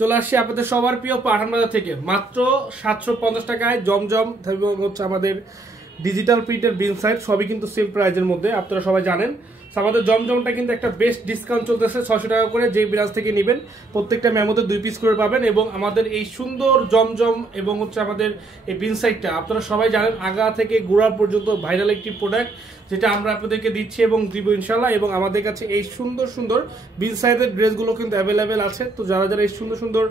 চলে আসছি আপনাদের সবার প্রিয় পাঠান বাজার থেকে মাত্র 750 টাকায় জমজম হচ্ছে আমাদের ডিজিটাল প্রিন্টের বিন সাইট সবই কিন্তু সেম প্রাইজের মধ্যে আপনারা সবাই জানেন। আমাদের জমজমটা কিন্তু একটা বেস্ট ডিসকাউন্ট চলতেছে 600 টাকা করে, যে ব্রাঞ্চ থেকে নেবেন প্রত্যেকটা মেমোতে 2 পিস করে পাবেন। এবং আমাদের এই সুন্দর জমজম এবং হচ্ছে আমাদের এই বিন সাইটটা আপনারা সবাই জানেন আগা থেকে গোড়া পর্যন্ত ভাইরাল একটি প্রোডাক্ট যেটা আমরা আপনাদেরকে দিচ্ছি এবং দিব ইনশাল্লাহ। এবং আমাদের কাছে এই সুন্দর সুন্দর বিন সাইজের ড্রেসগুলো কিন্তু অ্যাভেলেবেল আছে। তো যারা যারা এই সুন্দর সুন্দর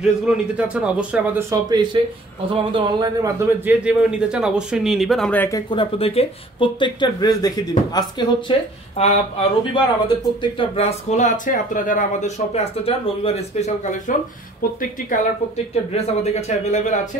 ড্রেসগুলো নিতে চাচ্ছেন অবশ্যই আমাদের শপে এসে অথবা আমাদের অনলাইনের মাধ্যমে যে যেভাবে নিতে চান অবশ্যই নিয়ে নেবেন। আমরা এক এক করে আপনাদেরকে প্রত্যেকটা ড্রেস দেখিয়ে দিব। আজকে হচ্ছে রবিবার, আমাদের প্রত্যেকটা ব্রাঞ্চ খোলা আছে। আপনারা যারা আমাদের শপে আসতে চান রবিবার স্পেশাল কালেকশন প্রত্যেকটি কালার প্রত্যেকটা ড্রেস আমাদের কাছে অ্যাভেলেবেল আছে।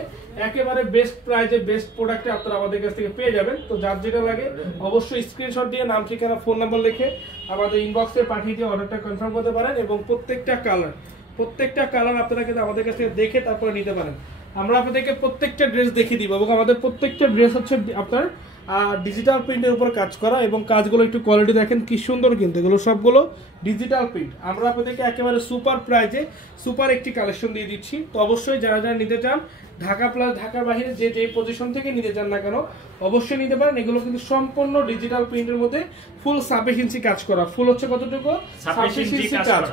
একেবারে বেস্ট প্রাইজে বেস্ট প্রোডাক্টে আপনারা আমাদের কাছ থেকে পেয়ে যাবেন। তো যার যেটা লাগে অবশ্যই স্ক্রিনশট দিয়ে নাম ঠিকানা ফোন নাম্বার লিখে আমাদের ইনবক্সে পাঠিয়ে দিয়ে অর্ডারটা কনফার্ম করতে পারেন। এবং প্রত্যেকটা কালার আপনারা কিন্তু আমাদের কাছ থেকে দেখে তারপরে নিতে পারেন। আমরা আপনাদেরকে প্রত্যেকটা ড্রেস দেখিয়ে দিব এবং আমাদের প্রত্যেকটা ড্রেস হচ্ছে আপনার ডিজিটাল প্রিন্টের উপর কাজ করা এবং কাজগুলো একটু কোয়ালিটি দেখেন কি সুন্দর, কিন্তু এগুলো সবগুলো ডিজিটাল প্রিন্ট। আমরা আপনাদেরকে একেবারে সুপার প্রাইজে সুপার একটি কালেকশন দিয়ে দিচ্ছি। তো অবশ্যই যারা যারা নিতে চান ঢাকা প্লাস ঢাকার বাইরে যে যে পজিশন থেকে নিতে চান না কেন অবশ্যই নিতে পারেন। এগুলো কিন্তু সম্পূর্ণ ডিজিটাল প্রিন্টের মধ্যে ফুল 26 ইঞ্চি কাজ করা। ফুল হচ্ছে কতটুকু 26 ইঞ্চি কাজ,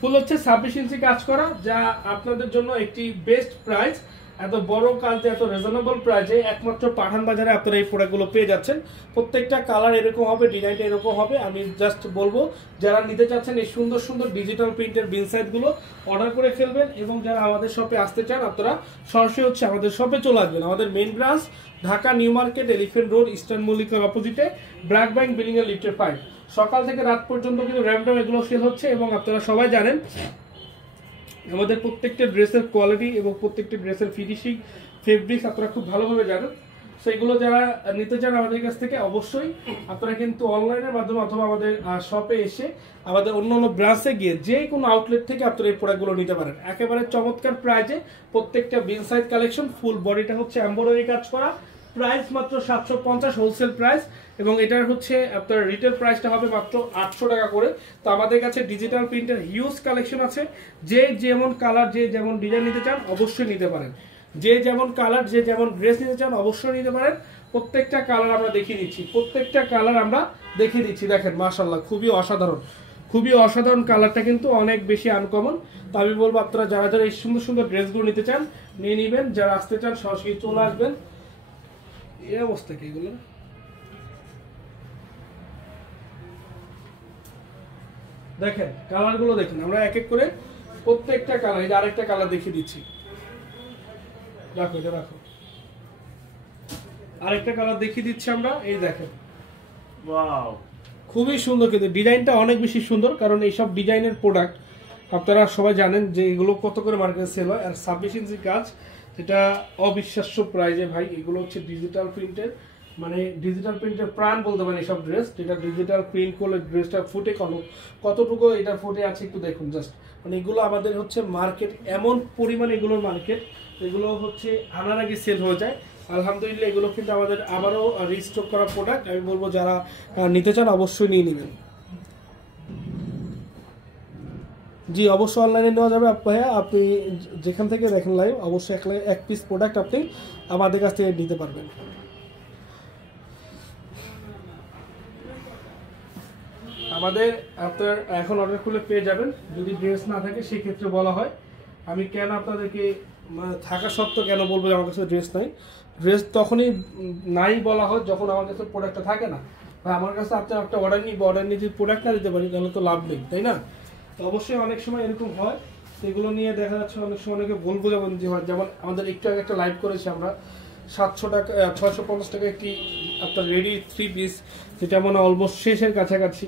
ফুল হচ্ছে 26 ইঞ্চি কাজ করা, যা আপনাদের জন্য একটি বেস্ট প্রাইস। এত বড় কাজ এত রিজনেবল প্রাইসে একমাত্র পাঠান বাজারে আপনারা এই প্রোডাক্টগুলো পেয়ে যাচ্ছেন। প্রত্যেকটা কালার এরকম হবে, ডিজাইনটা এরকম হবে। আমি জাস্ট বলবো যারা নিতে চাচ্ছেন এই সুন্দর সুন্দর ডিজিটাল প্রিন্টের বিন সাইটগুলো অর্ডার করে ফেলবেন। এবং যারা আমাদের শপে আসতে চান আপনারা সরাসরি হচ্ছে আমাদের শপে চলে আসবেন। আমাদের main branch Dhaka new market elephant road eastern মল্লিকার অপোজিটে ব্র্যাক ব্যাংক বিল্ডিং এর লিফটের 5। সকাল থেকে রাত পর্যন্ত কিন্তু র্যামডম এগুলো সেল হচ্ছে। এবং আপনারা সবাই জানেন আমাদের প্রত্যেকটা ড্রেসের কোয়ালিটি এবং প্রত্যেকটা ড্রেসের ফিনিশিং ফেব্রিক্স আপনারা খুব ভালোভাবে জানেন। সেগুলো যারা নিতে চান আমাদের কাছ থেকে অবশ্যই আপনারা কিন্তু অনলাইনের মাধ্যমে অথবা আমাদের শপে এসে আমাদের অন্য অন্য ব্রাঞ্চে গিয়ে যে কোনো আউটলেট থেকে আপনারা এই প্রোডাক্টগুলো নিতে পারেন। একেবারে চমৎকার প্রাইজে প্রত্যেকটা বিন সাইজ কালেকশন, ফুল বডিটা হচ্ছে এমব্রয়ডারি কাজ করা, প্রাইস মাত্র 750 হোলসেল প্রাইস। এবং এটার হচ্ছে আপনার রিটেল প্রাইসটা হবে মাত্র 800 টাকা করে। তো আমাদের কাছে ডিজিটাল প্রিন্টের হিউজ কালেকশন আছে। যে যেমন কালার যে যেমন ডিজাইন নিতে চান অবশ্যই নিতে পারেন। যে যেমন কালার যে যেমন ড্রেস নিতে চান অবশ্যই নিতে পারেন। প্রত্যেকটা কালার আমরা দেখিয়ে দিচ্ছি, প্রত্যেকটা কালার আমরা দেখিয়ে দিচ্ছি। দেখেন মাশাআল্লাহ খুবই অসাধারণ, খুবই অসাধারণ কালারটা কিন্তু অনেক বেশি আনকমন। তো আমি বলবো আপনারা যারা যারা এই সুন্দর সুন্দর ড্রেসগুলো নিতে চান নিয়ে নেবেন। যারা আসতে চান সরাসরি চলে আসবেন। এই অবস্থা কি এগুলো দেখেন, কালারগুলো দেখেন। আমরা এক এক করে প্রত্যেকটা কালার, এই আরেকটা কালার দেখিয়ে দিচ্ছি। রাখো এটা রাখো, আরেকটা কালার দেখিয়ে দিচ্ছি আমরা। এই দেখেন ওয়াও খুবই সুন্দর, কিন্তু ডিজাইনটা অনেক বেশি সুন্দর। কারণ এইসব ডিজাইনের প্রোডাক্ট আপনারা সবাই জানেন যে এগুলো কত করে মার্কেটে সেল হয়। আর 26 ইঞ্চি কাজ, যেটা অবিশ্বাস্য প্রাইজে ভাই। এগুলো হচ্ছে ডিজিটাল প্রিন্টের, মানে ডিজিটাল প্রিন্টের প্রাণ বলতে পারেন এইসব ড্রেস। যেটা ডিজিটাল প্রিন্ট করলে ড্রেসটা ফুটে কতটুকু এটা ফুটে আছে একটু দেখুন জাস্ট। মানে এগুলো আমাদের হচ্ছে মার্কেট এমন পরিমাণ, এগুলোর মার্কেট এগুলো হচ্ছে আনার আগে সেল হয়ে যায়। আলহামদুলিল্লাহ এগুলো কিন্তু আমাদের আবারও রিস্টক করা প্রোডাক্ট। আমি বলবো যারা নিতে চান অবশ্যই নিয়ে নেবেন। জি অবশ্যই অনলাইনে নেওয়া যাবে ভাইয়া, আপনি যেখান থেকে দেখেন লাইভ অবশ্যই এক পিস প্রোডাক্ট আপনি আমাদের কাছ থেকে নিতে পারবেন। আমাদের আপনার এখন অর্ডার করলে পেয়ে যাবেন। যদি ড্রেস না থাকে সেই ক্ষেত্রে বলা হয়। আমি কেন আপনাদেরকে থাকা সত্ত্বেও কেন বলবো আমার কাছে ড্রেস নাই, ড্রেস তখনই নাই বলা হয় যখন আমার কাছে প্রোডাক্টটা থাকে না। ভাই আমার কাছে আপনি একটা অর্ডার নিয়ে যদি প্রোডাক্ট না দিতে পারি তাহলে তো লাভ নেই, তাই না? তো অবশ্যই অনেক সময় এরকম হয়। এগুলো নিয়ে দেখা যাচ্ছে অনেক সময় অনেকে ভুল বোঝাবুঝি হয়। যেমন আমাদের একটু আগে একটা লাইভ করেছি আমরা 700 টাকা 650 টাকা একটি আপনার রেডি 3 পিস, যেটা মানে অলমোস্ট শেষের কাছাকাছি।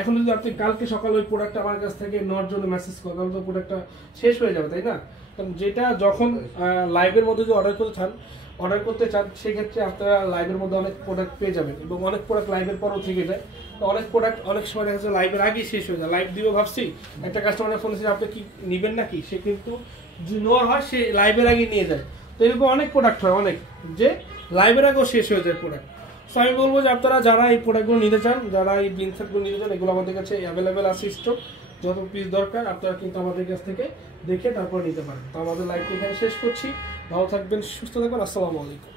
এখন যদি আপনি কালকে সকালে ওই প্রোডাক্টটা আমার কাছ থেকে নেওয়ার জন্য মেসেজ করেন তাহলে তো প্রোডাক্টটা শেষ হয়ে যাবে, তাই না? কারণ যেটা যখন লাইভের মধ্যে যদি অর্ডার করতে চান সেক্ষেত্রে আপনারা লাইভের মধ্যে অনেক প্রোডাক্ট পেয়ে যাবেন। এবং অনেক প্রোডাক্ট লাইভের পরও থেকে যায়। তো অনেক প্রোডাক্ট অনেক সময় দেখা যাচ্ছে লাইভের আগেই শেষ হয়ে যায়। লাইভ দিয়েও ভাবছি একটা কাস্টমারের ফোন এসে আপনি কি নেবেন নাকি, সে কিন্তু যদি নেওয়ার হয় সে লাইভের আগে নিয়ে যায়। তো এরকম অনেক প্রোডাক্ট হয়, অনেক যে লাইভের আগেও শেষ হয়ে যায় প্রোডাক্ট। সো আমি বলবো যে আপনারা যারা এই প্রোডাক্টগুলো নিতে চান, যারা এই বিন সেটগুলো নিতে চান, এগুলো আমাদের কাছে অ্যাভেলেবেল আছে স্টক। যত পিস দরকার আপনারা কিন্তু আমাদের কাছ থেকে দেখে তারপর নিতে পারেন। তো আমাদের লাইভটি এখানে শেষ করছি। ভালো থাকবেন, সুস্থ থাকবেন। আসসালামু আলাইকুম।